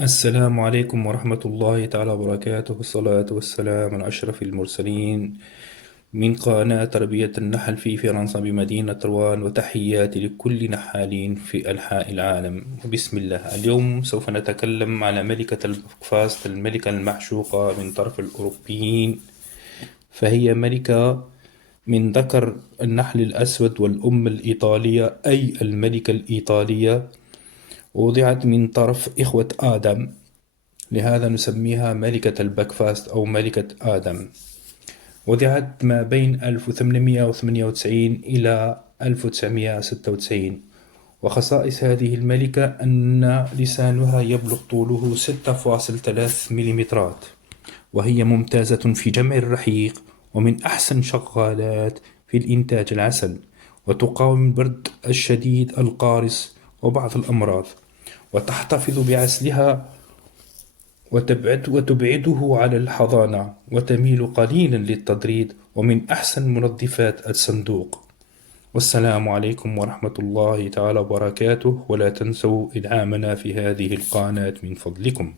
السلام عليكم ورحمة الله تعالى وبركاته، والصلاة والسلام على أشرف المرسلين من قناة تربية النحل في فرنسا بمدينة روان، وتحياتي لكل نحالين في أنحاء العالم. بسم الله. اليوم سوف نتكلم على ملكة البوكفاست، الملكة المعشوقة من طرف الأوروبيين. فهي ملكة من ذكر النحل الأسود والأم الإيطالية، أي الملكة الإيطالية. وضعت من طرف إخوة آدم، لهذا نسميها ملكة البكفاست أو ملكة آدم. وضعت ما بين 1898 إلى 1996. وخصائص هذه الملكة أن لسانها يبلغ طوله 6.3 ملم، وهي ممتازة في جمع الرحيق، ومن أحسن شغالات في الإنتاج العسل، وتقاوم البرد الشديد القارس وبعض الأمراض، وتحتفظ بعسلها وتبعده على الحضانة، وتميل قليلا للتضريد، ومن أحسن منظفات الصندوق. والسلام عليكم ورحمة الله تعالى وبركاته، ولا تنسوا إدعامنا في هذه القناة من فضلكم.